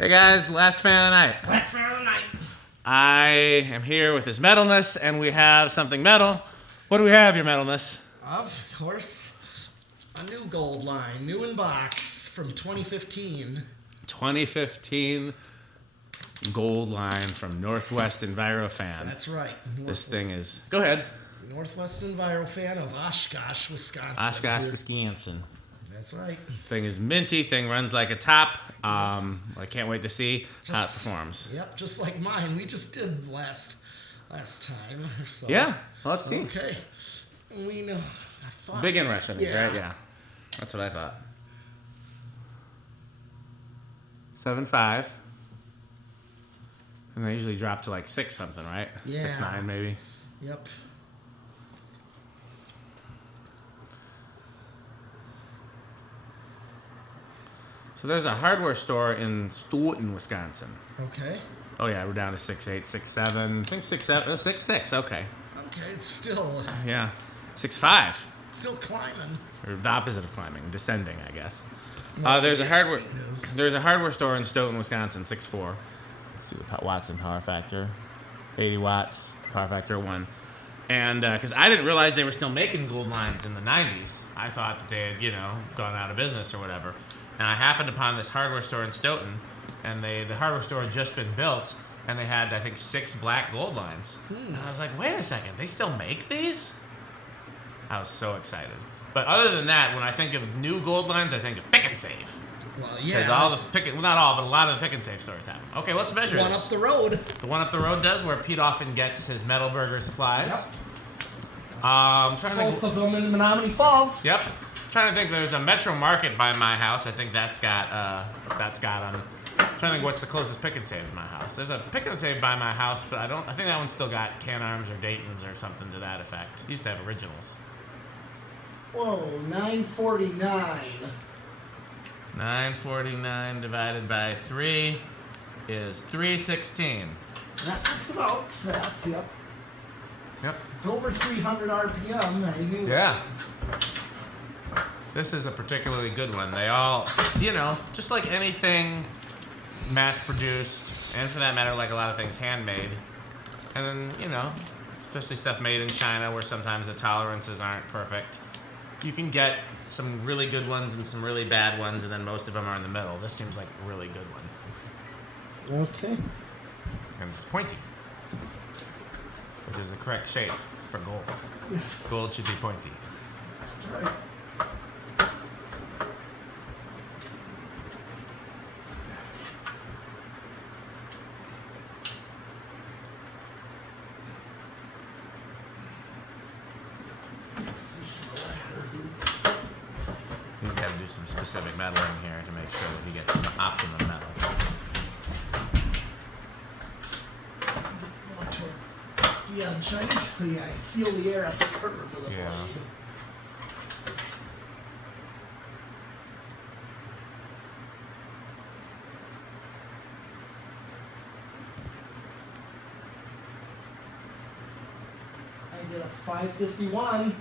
Hey guys, last fan of the night. Last fan of the night. I am here with his metalness, and we have something metal. What do we have, your metalness? Of course, a new gold line, new in box from 2015. 2015 gold line from Northwest Envirofan. That's right. This thing is... Go ahead. Northwest Envirofan of Oshkosh, Wisconsin. Oshkosh, Wisconsin. That's right. Thing is minty. Thing runs like a top. I can't wait to see how it performs. Yep, just like mine. We just did last time or so. Yeah, well, let's see. Okay. We know. I thought. Big inrush, right? Yeah. That's what I thought. 7.5. And they usually drop to like 6 something, right? Yeah. 6.9 maybe. Yep. So there's a hardware store in Stoughton, Wisconsin. Okay. Oh yeah, we're down to 6.8, 6.7. I think 6.7, 6.6. Okay. Okay, it's still. Yeah, 6.5. Still climbing. Or the opposite of climbing, descending, I guess. No, There's a hardware. speed is. There's a hardware store in Stoughton, Wisconsin, 6.4. Let's see the watts and power factor. 80 watts, power factor 1. And because I didn't realize they were still making gold lines in the 90s. I thought that they had, gone out of business or whatever. And I happened upon this hardware store in Stoughton, and the hardware store had just been built, and they had, I think, 6 black gold lines. And I was like, wait a second, they still make these? I was so excited. But other than that, when I think of new gold lines, I think of Pick and Save. Well, yeah. Because all the not all, but a lot of the Pick and Save stores have them. Okay, let's measure One this. up the road. The one up the road does, where Pete often gets his Metal Burger supplies. Yep. Trying to think. Both of them in Menominee Falls. Yep. Trying to think. There's a Metro Market by my house. I think that's got them. Trying to think what's the closest Pick and Save to my house. There's a Pick and Save by my house, but I think that one's still got Can Arms or Dayton's or something to that effect. It used to have originals. Whoa, 949. 949 divided by 3 is 316. That looks about that, yep. Yep. It's over 300 RPM. I knew. Yeah. This is a particularly good one. They all, just like anything mass-produced, and for that matter, like a lot of things handmade, and then, especially stuff made in China where sometimes the tolerances aren't perfect, you can get some really good ones and some really bad ones, and then most of them are in the middle. This seems like a really good one. Okay. And it's pointy, which is the correct shape for gold. Gold should be pointy. That's right. He's got to do some specific metaling here to make sure that he gets the optimum metal. Yeah, I'm trying to. Yeah, I feel the air at the curve of the blade. I did a 551.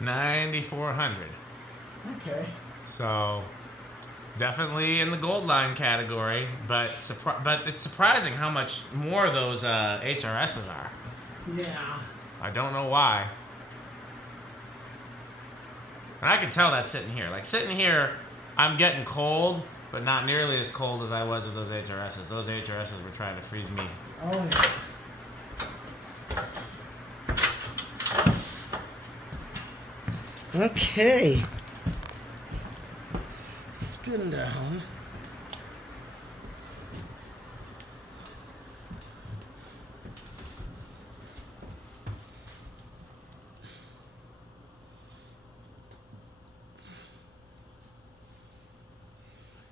$9,400. Okay. So definitely in the gold line category, but it's surprising how much more those HRSs are. Yeah. I don't know why. And I can tell that sitting here. Like sitting here, I'm getting cold, but not nearly as cold as I was with those HRSs. Those HRSs were trying to freeze me. Oh yeah. Okay. Spin down.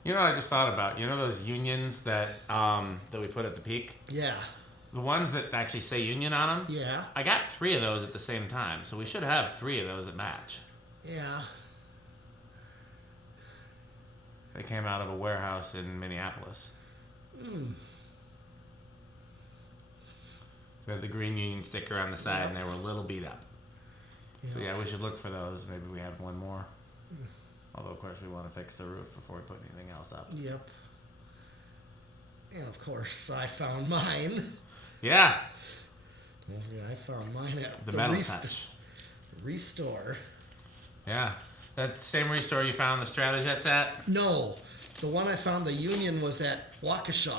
I just thought about, those unions that we put at the peak? Yeah. The ones that actually say union on them? Yeah. I got 3 of those at the same time, so we should have 3 of those that match. Yeah. They came out of a warehouse in Minneapolis. They had the green union sticker on the side, and they were a little beat up. So yeah, we should look for those. Maybe we have one more. Although, of course, we want to fix the roof before we put anything else up. Yep. And of course, I found mine. Yeah. I found mine at the metal touch. Restore. Yeah. That same restore you found the Stratojets at? No. The one I found, the Union, was at Waukesha.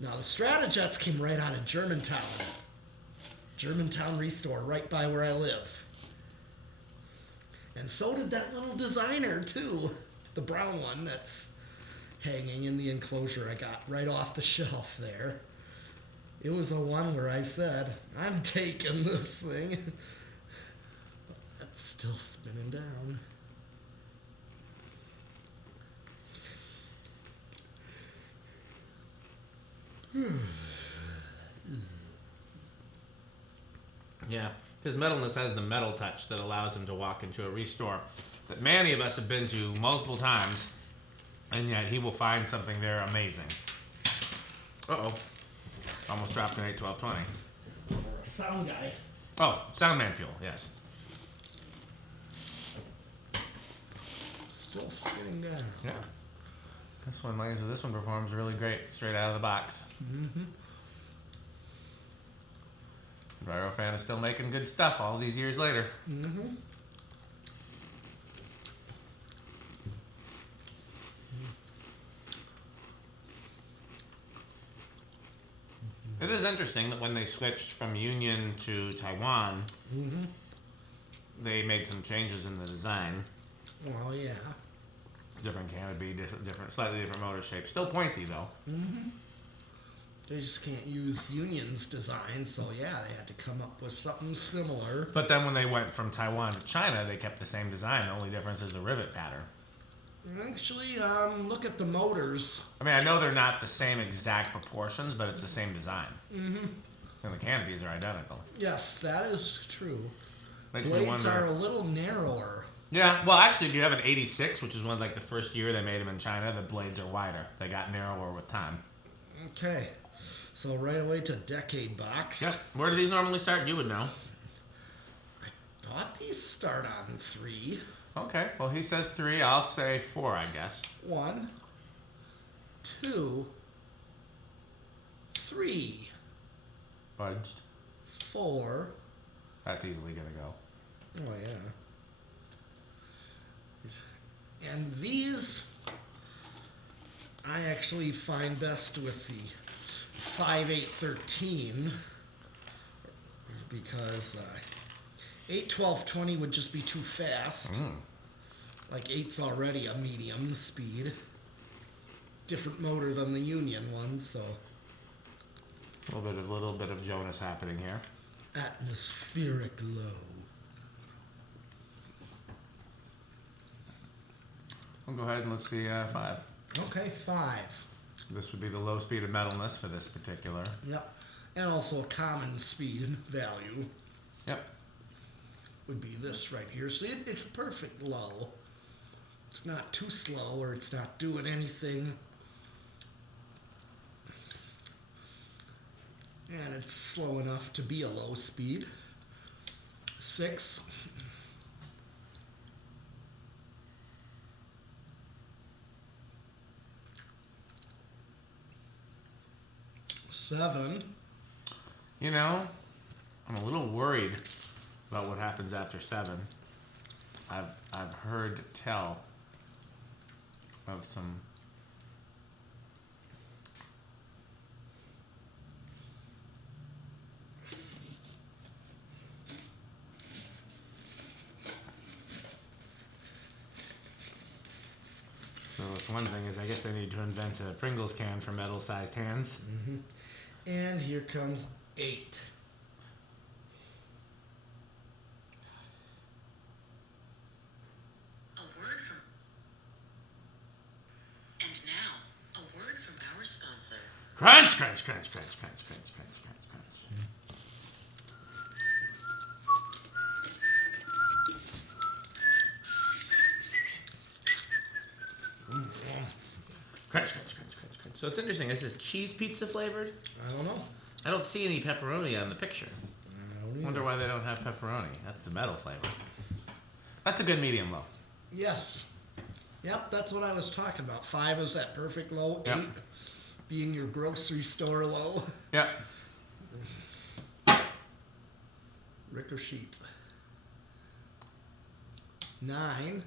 Now, the Stratojets came right out of Germantown. Germantown Restore, right by where I live. And so did that little designer, too. The brown one that's hanging in the enclosure I got right off the shelf there. It was a one where I said, I'm taking this thing. That's still spinning down. Yeah, his metalness has the metal touch that allows him to walk into a restore that many of us have been to multiple times, and yet he will find something there amazing. Uh-oh. Almost dropped an 81220. Sound guy. Oh, Soundman fuel, yes. Still spinning down. Yeah. This one performs really great, straight out of the box. Mm-hmm. Envirofan is still making good stuff all these years later. Mm-hmm. It is interesting that when they switched from Union to Taiwan, they made some changes in the design. Well, yeah. Different canopy, slightly different motor shape. Still pointy, though. Mm-hmm. They just can't use Union's design, so yeah, they had to come up with something similar. But then when they went from Taiwan to China, they kept the same design. The only difference is the rivet pattern. Actually, look at the motors. I mean, I know they're not the same exact proportions, but it's the same design. Mm-hmm. And the canopies are identical. Yes, that is true. Makes me Blades wonder. are a little narrower. Yeah, well, actually, if you have an 86, which is one like the first year they made them in China, the blades are wider. They got narrower with time. Okay, so right away to decade box. Yep. Where do these normally start? You would know. I thought these start on 3. Okay, well, he says 3. I'll say 4, I guess. 1, 2, 3, Budged. 4. That's easily going to go. Oh, yeah. And these, I actually find best with the 5.813 because 8.1220 would just be too fast. Like 8's already a medium speed. Different motor than the Union one, so. A little bit of Jonas happening here. Atmospheric low. We'll go ahead and let's see 5. Okay, 5. This would be the low speed of metalness for this particular. Yep. And also a common speed value Yep. would be this right here. So it's perfect low. It's not too slow or it's not doing anything. And it's slow enough to be a low speed. 6. 7. You know, I'm a little worried about what happens after 7. I've heard tell of some So that's one thing is I guess they need to invent a Pringles can for metal-sized hands. And here comes 8. A word from... And now, a word from our sponsor. Crunch, crunch, crunch, crunch, crunch, crunch, crunch, crunch, crunch. Crunch, crunch, crunch, crunch, crunch. So it's interesting. This is cheese pizza flavored. I don't know. I don't see any pepperoni on the picture. I don't either. Wonder why they don't have pepperoni. That's the metal flavor. That's a good medium low. Yes. Yep, that's what I was talking about. 5 is that perfect low. Yep. 8 being your grocery store low. Yep. Rick or sheep. 9.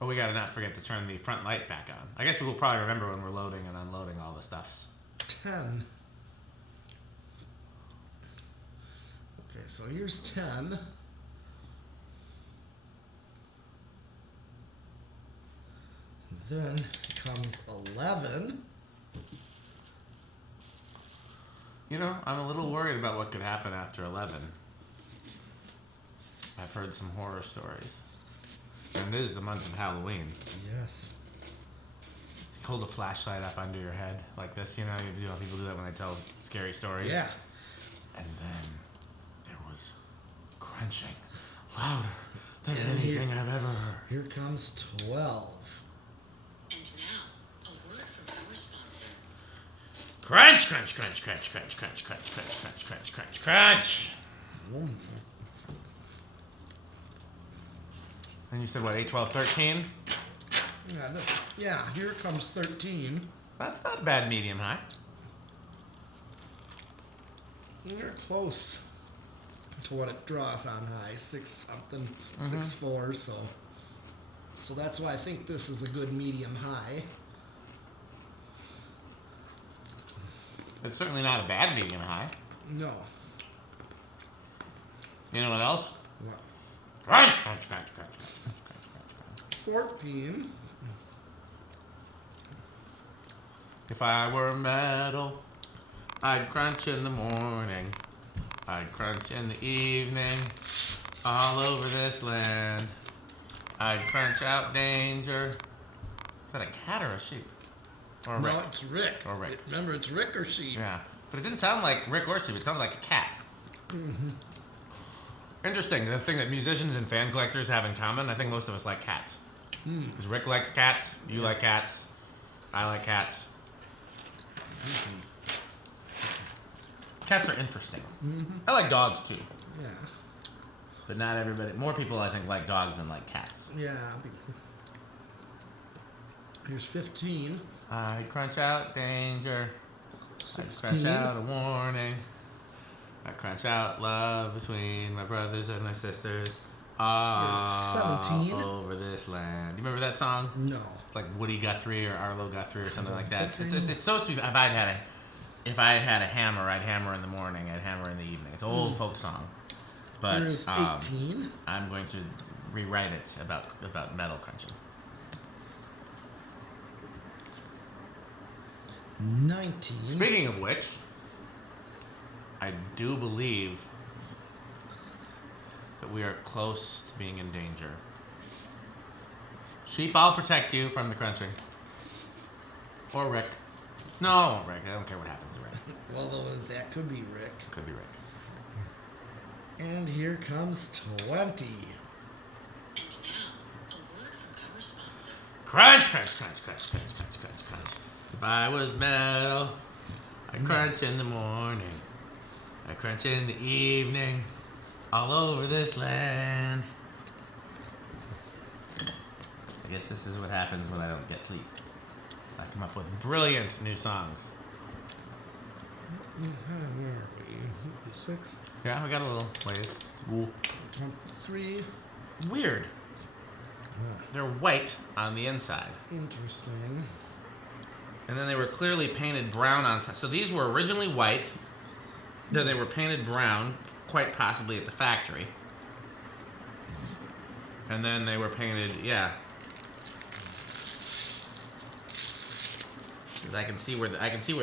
Oh, we gotta not forget to turn the front light back on. I guess we will probably remember when we're loading and unloading all the stuffs. 10. Okay, so here's 10. Then comes 11. You know, I'm a little worried about what could happen after 11. I've heard some horror stories. And it is the month of Halloween. Yes. Hold a flashlight up under your head like this, you know people do that when they tell scary stories. Yeah. And then there was crunching louder than And anything I've ever heard. Here comes 12. And now, a word from our sponsor. Crunch, crunch, crunch, crunch, crunch, crunch, crunch, crunch, crunch, crunch, crunch, crunch. And you said what, 8, 12, 13? Yeah, here comes 13. That's not a bad medium high. You're close to what it draws on high. 6 something, 6.4. So that's why I think this is a good medium high. It's certainly not a bad medium high. No. You know what else? What? Crunch, crunch, crunch, crunch, crunch, crunch, crunch, crunch. 14. If I were metal, I'd crunch in the morning. I'd crunch in the evening, all over this land. I'd crunch out danger. Is that a cat or a sheep? Or a Rick? No, it's Rick. Or Rick. Remember, it's Rick or sheep. Yeah, but it didn't sound like Rick or sheep. It sounded like a cat. Mm-hmm. Interesting. The thing that musicians and fan collectors have in common, I think most of us like cats. Because Rick likes cats, you like cats, I like cats. Cats are interesting. I like dogs too, Yeah. but not everybody. More people, I think, like dogs than like cats. Yeah. Here's 15. I crunch out danger. I crunch 16. out a warning. I crunch out love between my brothers and my sisters. All 17. over this land. You remember that song? No. It's like Woody Guthrie or Arlo Guthrie or something like that. That's It's supposed to be. If I had had a hammer, I'd hammer in the morning. I'd hammer in the evening. It's an old folk song, but Here's 18. I'm going to rewrite it about metal crunching. 19. Speaking of which, I do believe that we are close to being in danger. Sheep, I'll protect you from the crunching. Or Rick. No, I won't Rick. I don't care what happens to Rick. Well, that could be Rick. Could be Rick. And here comes 20. And now, a word from our sponsor. Crunch, crunch, crunch, crunch, crunch, crunch, crunch, crunch. If I was metal, I'd crunch in the morning. I'd crunch in the evening. All over this land. I guess this is what happens when I don't get sleep. I come up with brilliant new songs. Where are we? 6. Yeah, we got a little ways. Ooh. 3. Weird. They're white on the inside. Interesting. And then they were clearly painted brown on top. So these were originally white. Then they were painted brown, quite possibly at the factory. And then they were painted, yeah. 'Cause I can see where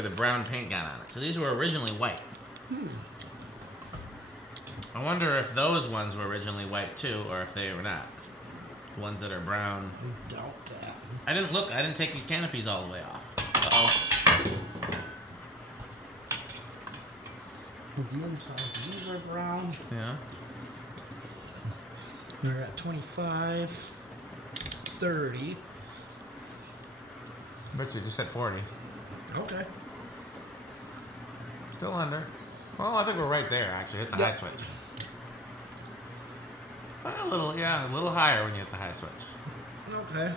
the brown paint got on it. So these were originally white. I wonder if those ones were originally white too, or if they were not. The ones that are brown. I doubt that. I didn't take these canopies all the way off. Uh-oh. The insides, these are brown. Yeah. We're at 25, 30. Bet you just hit 40. Okay. Still under. Well, I think we're right there, actually. Hit the high switch. A little higher when you hit the high switch. Okay.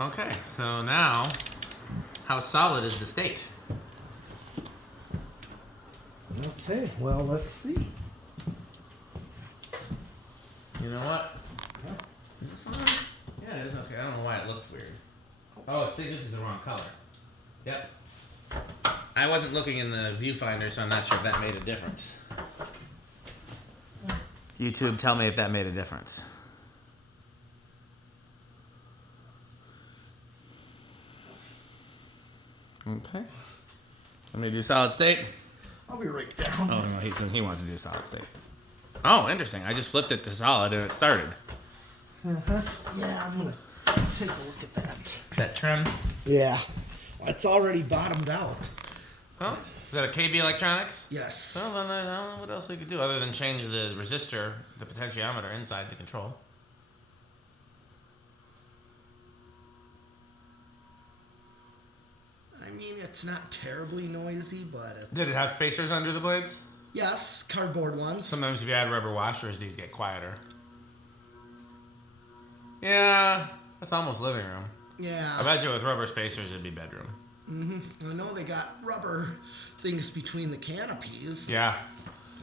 Okay, so now, how solid is the state? Okay, well, let's see. You know what? Is this fine? Yeah, it is okay. I don't know why it looks weird. Oh, I think this is the wrong color. Yep. I wasn't looking in the viewfinder, so I'm not sure if that made a difference. YouTube, tell me if that made a difference. Okay. Let me do solid state. I'll be right down. Oh, no, he wants to do solid state. Oh, interesting. I just flipped it to solid and it started. Yeah, I'm gonna take a look at that. That trim? Yeah. It's already bottomed out. Oh, is that a KB Electronics? Yes. Well, then I don't know what else we could do other than change the resistor, the potentiometer inside the control. I mean, it's not terribly noisy, but it's... Did it have spacers under the blades? Yes, cardboard ones. Sometimes if you add rubber washers, these get quieter. Yeah, that's almost living room. Yeah. I bet you with rubber spacers, it'd be bedroom. I know they got rubber things between the canopies. Yeah.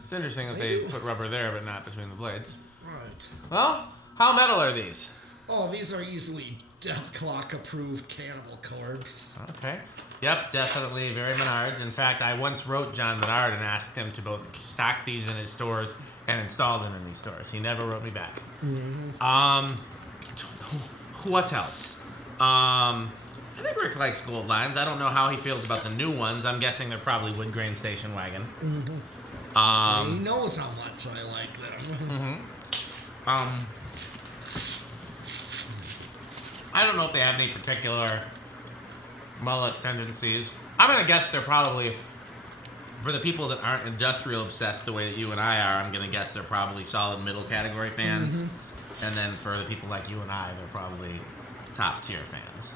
It's interesting that they put rubber there, but not between the blades. Right. Well, how metal are these? Oh, these are easily Death Clock approved cannibal corpse. Okay. Yep, definitely very Menards. In fact, I once wrote John Menard and asked him to both stock these in his stores and install them in these stores. He never wrote me back. What else? I think Rick likes gold lines. I don't know how he feels about the new ones. I'm guessing they're probably wood grain station wagon. He knows how much I like them. I don't know if they have any particular mullet tendencies. I'm going to guess they're probably, for the people that aren't industrial obsessed the way that you and I are, I'm going to guess they're probably solid middle category fans. And then for the people like you and I, they're probably top tier fans.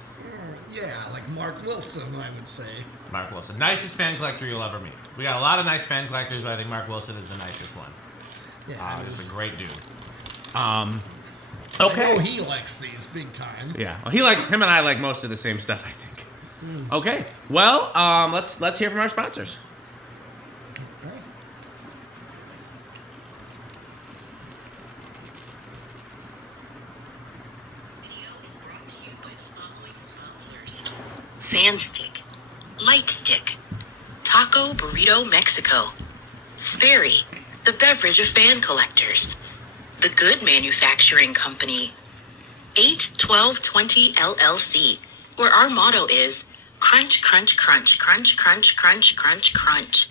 Yeah, like Mark Wilson, I would say. Mark Wilson. Nicest fan collector you'll ever meet. We got a lot of nice fan collectors, but I think Mark Wilson is the nicest one. Yeah, Just a great dude. Okay. I know he likes these big time. Yeah. Well, him and I like most of the same stuff, I think. Okay. Well, let's hear from our sponsors. Okay. This video is brought to you by the following sponsors: Fan Stick, Light Stick, Taco Burrito Mexico, Sperry, the beverage of fan collectors, The Good Manufacturing Company, 81220 LLC, where our motto is crunch, crunch, crunch, crunch, crunch, crunch, crunch, crunch.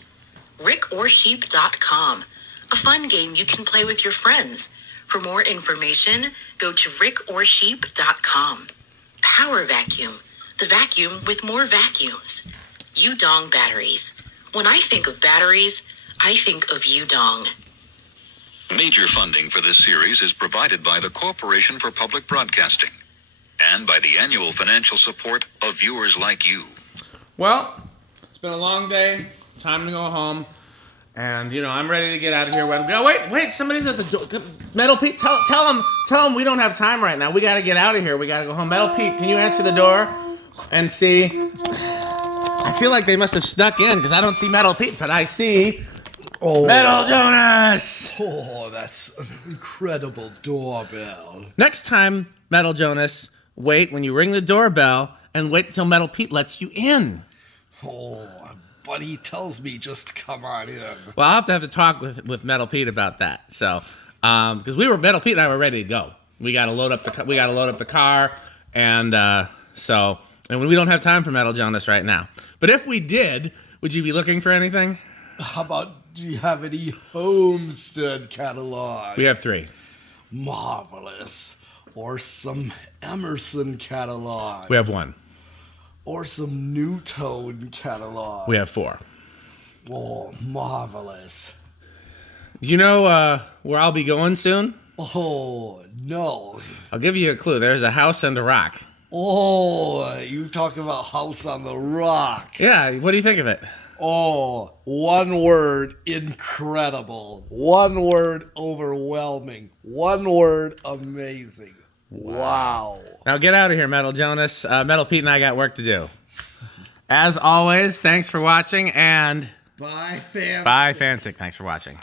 RickOrSheep.com, a fun game you can play with your friends. For more information, go to RickOrSheep.com. Power Vacuum, the vacuum with more vacuums. Udong Batteries. When I think of batteries, I think of Udong. Major funding for this series is provided by the Corporation for Public Broadcasting and by the annual financial support of viewers like you. Well, it's been a long day. Time to go home. And, I'm ready to get out of here. Wait, somebody's at the door. Metal Pete, tell him we don't have time right now. We got to get out of here. We got to go home. Metal Pete, can you answer the door and see? I feel like they must have snuck in because I don't see Metal Pete, but I see Metal Jonas. Oh, that's an incredible doorbell. Next time, Metal Jonas, wait when you ring the doorbell and wait until Metal Pete lets you in. Oh, but he tells me just to come on in. Well, I'll have to talk with Metal Pete about that. So, because Metal Pete and I were ready to go. We got to load up the car, and we don't have time for Metal Jonas right now. But if we did, would you be looking for anything? How about, do you have any Homestead catalog? We have 3. Marvelous. Or some Emerson catalog. We have 1. Or some Nutone catalog. We have 4. Oh, marvelous. You know where I'll be going soon? Oh, no. I'll give you a clue. There's a house and a rock. Oh, you talking about House on the Rock. Yeah, what do you think of it? Oh, one word, incredible. One word, overwhelming. One word, amazing. Wow. Now get out of here, Metal Jonas. Metal Pete and I got work to do. As always, thanks for watching, and Bye, fans. bye, Fancic. Thanks for watching.